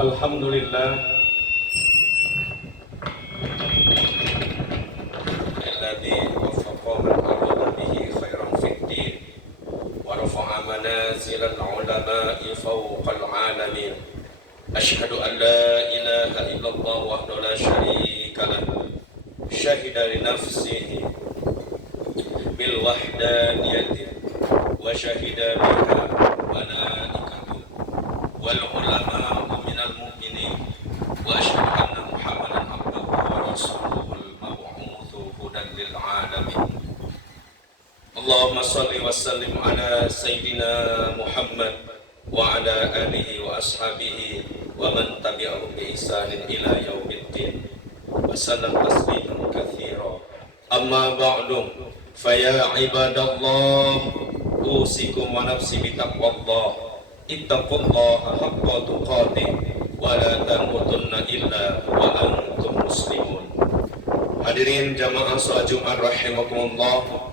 Alhamdulillah alladzi waffaqa man arada bihi khairan fid din wa rafa'a manazilal ulama'i fawqal alamin. Ashhadu an la ilaha illallah wahdahu la syarika lah, syahida li nafsihi bil wahdaniyati wa syahida biha malaikatu wal ulama'u minal mu'minin wa asyhadu anna Muhammadan abduhu wa rasuluhul mab'utsu hudan lil alamin. Allahumma shalli wa sallim ala sayyidina Muhammad wa ala alihi wa ashabihi wa man tabi'ahum bi ihsanin ila yaumiddin wa sallam tasliman katsira. Amma ba'du, fa ya ibadallah, usikum wa nafsi bi taqwallah, ittaqullaha haqqa tuqatih wa la tamutunna illa wa antum muslimun. Hadirin jamaah salat Jumat rahimakumullah,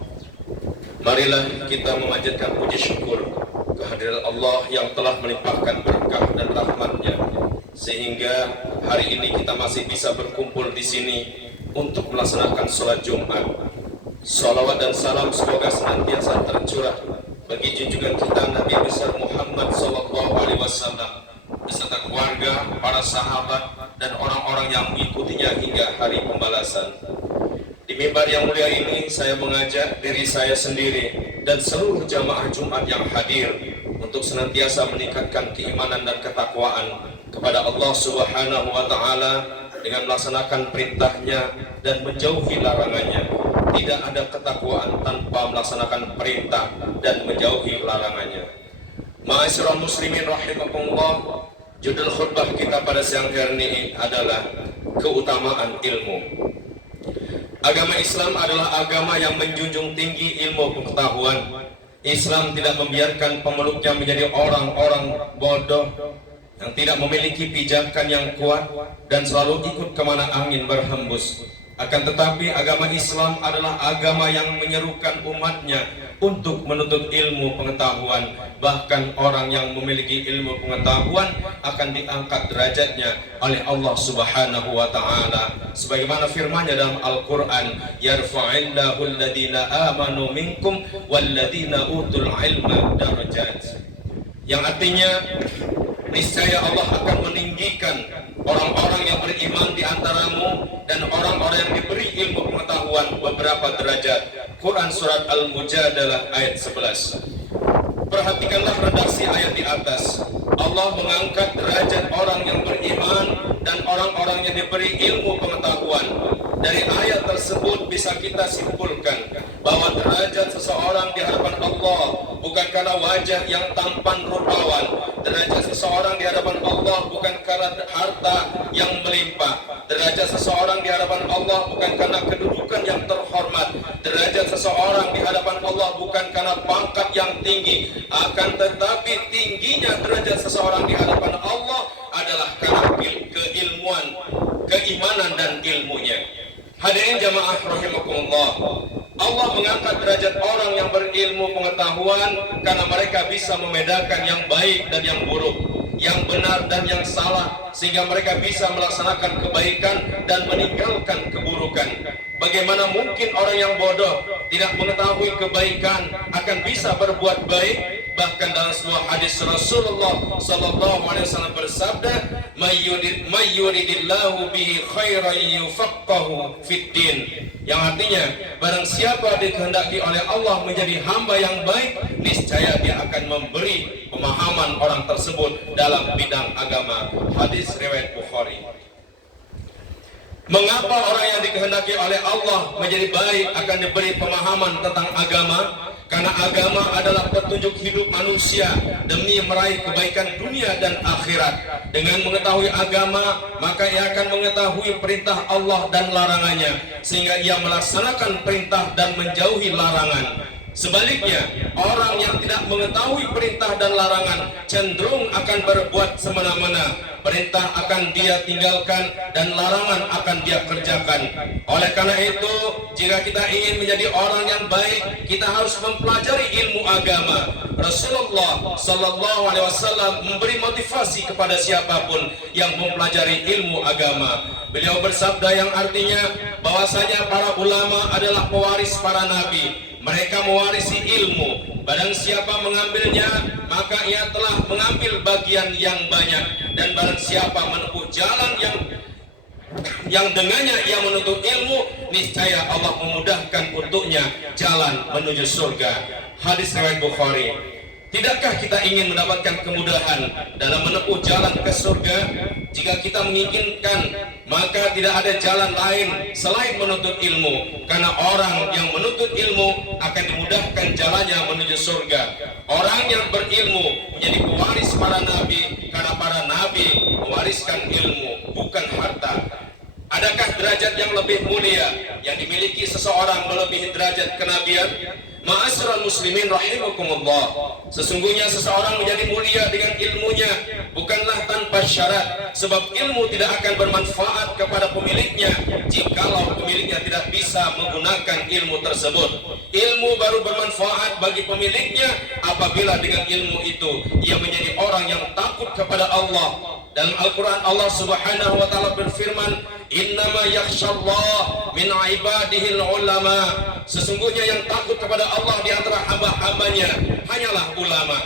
marilah kita memanjatkan puji syukur kehadiran Allah yang telah melimpahkan berkah dan rahmat-Nya sehingga hari ini kita masih bisa berkumpul di sini untuk melaksanakan sholat Jumat. Salawat dan salam semoga senantiasa tercurah bagi junjungan kita Nabi besar Muhammad SAW beserta keluarga, para sahabat dan orang-orang yang mengikutinya hingga hari pembalasan. Di mimbar yang mulia ini saya mengajak diri saya sendiri dan seluruh jamaah Jumat yang hadir untuk senantiasa meningkatkan keimanan dan ketakwaan kepada Allah Subhanahu wa Ta'ala dengan melaksanakan perintahnya dan menjauhi larangannya. Tidak ada ketakwaan tanpa melaksanakan perintah dan menjauhi larangannya. Ma'asyiral muslimin rahimakumullah, judul khutbah kita pada siang hari ini adalah keutamaan ilmu. Agama Islam adalah agama yang menjunjung tinggi ilmu pengetahuan. Islam tidak membiarkan pemeluknya menjadi orang-orang bodoh yang tidak memiliki pijakan yang kuat dan selalu ikut kemana angin berhembus. Akan tetapi agama Islam adalah agama yang menyerukan umatnya untuk menuntut ilmu pengetahuan. Bahkan orang yang memiliki ilmu pengetahuan akan diangkat derajatnya oleh Allah Subhanahu wa Ta'ala, sebagaimana firman-Nya dalam Al-Quran, yarfa'illahu alladhina amanu minkum walladhina utul ilma darajat, yang artinya niscaya Allah akan meninggikan orang-orang yang beriman di antaramu dan orang-orang yang diberi ilmu pengetahuan beberapa derajat. Quran surat Al-Mujadalah ayat 11. Perhatikanlah redaksi ayat di atas. Allah mengangkat derajat orang yang beriman dan orang-orang yang diberi ilmu pengetahuan. Dari ayat tersebut bisa kita simpulkan bahwa derajat seseorang di hadapan Allah bukan karena wajah yang tampan rupawan. Derajat seseorang di hadapan Allah bukan karena harta yang melimpah. Derajat seseorang di hadapan Allah bukan karena kedudukan yang terhormat. Derajat seseorang di hadapan Allah bukan karena pangkat yang tinggi. Akan tetapi tingginya derajat seseorang di hadapan Allah adalah karena keilmuan, keimanan dan ilmunya. Hadirin jamaah rahimakumullah, Allah mengangkat derajat orang yang berilmu pengetahuan karena mereka bisa membedakan yang baik dan yang buruk, yang benar dan yang salah, sehingga mereka bisa melaksanakan kebaikan dan meninggalkan keburukan. Bagaimana mungkin orang yang bodoh tidak mengetahui kebaikan akan bisa berbuat baik? Bahkan dalam sebuah hadis Rasulullah sallallahu alaihi wasallam bersabda, "May yuridillahu bihi khairan yufaqqahu fid din." Yang artinya, barang siapa dikehendaki oleh Allah menjadi hamba yang baik, niscaya dia akan memberi pemahaman orang tersebut dalam bidang agama. Hadis riwayat Bukhari. Mengapa orang yang dikehendaki oleh Allah menjadi baik akan diberi pemahaman tentang agama? Karena agama adalah petunjuk hidup manusia demi meraih kebaikan dunia dan akhirat. Dengan mengetahui agama, maka ia akan mengetahui perintah Allah dan larangannya, sehingga ia melaksanakan perintah dan menjauhi larangan. Sebaliknya, orang yang tidak mengetahui perintah dan larangan cenderung akan berbuat semena-mena. Perintah akan dia tinggalkan dan larangan akan dia kerjakan. Oleh karena itu, jika kita ingin menjadi orang yang baik, kita harus mempelajari ilmu agama. Rasulullah Sallallahu Alaihi Wasallam memberi motivasi kepada siapapun yang mempelajari ilmu agama. Beliau bersabda yang artinya bahwasanya para ulama adalah pewaris para nabi. Mereka mewarisi ilmu. Barang siapa mengambilnya, maka ia telah mengambil bagian yang banyak. Dan barang siapa menempuh jalan yang dengannya ia menuntut ilmu, niscaya Allah memudahkan untuknya jalan menuju surga. Hadis riwayat Bukhari. Tidakkah kita ingin mendapatkan kemudahan dalam menempuh jalan ke surga? Jika kita menginginkan, maka tidak ada jalan lain selain menuntut ilmu. Karena orang yang menuntut ilmu akan dimudahkan jalannya menuju surga. Orang yang berilmu menjadi pewaris para nabi, karena para nabi mewariskan ilmu, bukan harta. Adakah derajat yang lebih mulia yang dimiliki seseorang melebihi derajat kenabian? Ma'asyiral muslimin rahimakumullah. Sesungguhnya seseorang menjadi mulia dengan ilmunya bukanlah tanpa syarat, sebab ilmu tidak akan bermanfaat kepada pemiliknya jikalau pemiliknya tidak bisa menggunakan ilmu tersebut. Ilmu baru bermanfaat bagi pemiliknya apabila dengan ilmu itu ia menjadi orang yang takut kepada Allah. Dalam Al-Quran Allah Subhanahu wa ta'ala berfirman, innama yakhshallah min ibadihil ulama. Sesungguhnya yang takut kepada Allah di antara hamba-hambanya hanyalah ulama.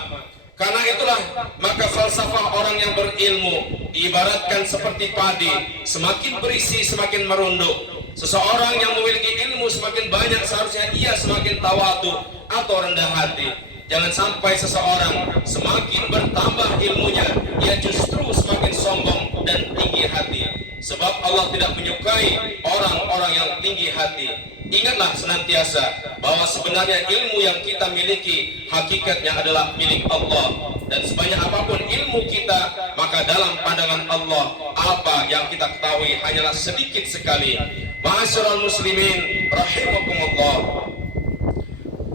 Karena itulah maka falsafah orang yang berilmu diibaratkan seperti padi, semakin berisi semakin merunduk. Seseorang yang memiliki ilmu semakin banyak seharusnya ia semakin tawadu atau rendah hati. Jangan sampai seseorang semakin bertambah ilmunya, ia justru semakin sombong dan tinggi hati. Sebab Allah tidak menyukai orang-orang yang tinggi hati. Ingatlah senantiasa bahwa sebenarnya ilmu yang kita miliki hakikatnya adalah milik Allah. Dan sebanyak apapun ilmu kita, maka dalam pandangan Allah apa yang kita ketahui hanyalah sedikit sekali. Ma'asyiral muslimin rahimakumullah.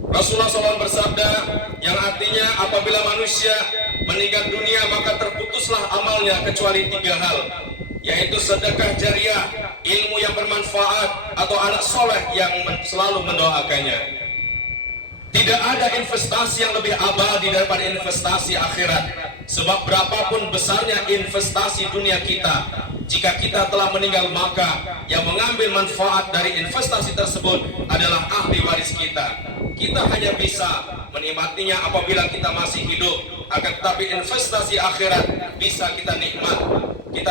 Rasulullah SAW bersabda yang artinya apabila manusia meninggal dunia maka terputuslah amalnya kecuali 3 hal, yaitu sedekah jariah, ilmu yang bermanfaat, atau anak soleh yang selalu mendoakannya. Tidak ada investasi yang lebih abadi daripada investasi akhirat. Sebab berapapun besarnya investasi dunia kita, jika kita telah meninggal maka yang mengambil manfaat dari investasi tersebut adalah ahli waris kita. Kita hanya bisa menikmatinya apabila kita masih hidup. Akan tetapi investasi akhirat bisa kita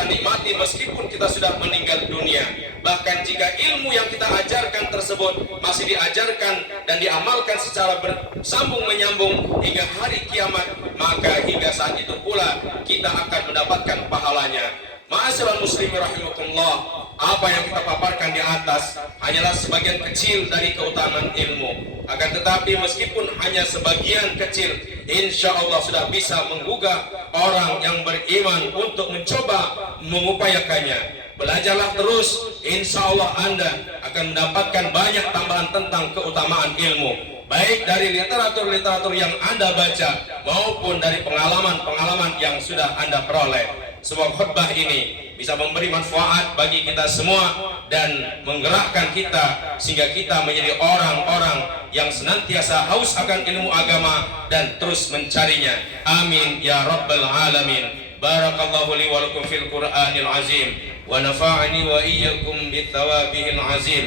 nikmati meskipun kita sudah meninggal dunia. Bahkan jika ilmu yang kita ajarkan tersebut masih diajarkan dan diamalkan secara bersambung menyambung hingga hari kiamat, maka hingga saat itu pula kita akan mendapatkan pahalanya. Ma'asyiral muslimin rahimakumullah, apa yang kita paparkan di atas hanyalah sebagian kecil dari keutamaan ilmu. Akan tetapi meskipun hanya sebagian kecil, insya Allah sudah bisa menggugah orang yang beriman untuk mencoba mengupayakannya. Belajarlah terus, insya Allah Anda akan mendapatkan banyak tambahan tentang keutamaan ilmu, baik dari literatur-literatur yang Anda baca maupun dari pengalaman-pengalaman yang sudah Anda peroleh. Semoga khutbah ini bisa memberi manfaat bagi kita semua dan menggerakkan kita sehingga kita menjadi orang-orang yang senantiasa haus akan ilmu agama dan terus mencarinya. Amin ya rabbal alamin. Barakallahu li wa lakum fil Qur'anil azim wa nafa'ani wa iyyakum bit thawabihil azim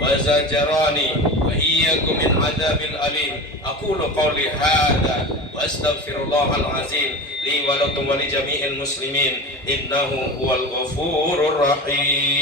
wa zajarani wa iyyakum min adzabil alim. Aqulu qawli hadza wa astaghfirullahal azim li wa lakum wa li jami'il muslimin innahu huwal ghafurur rahim.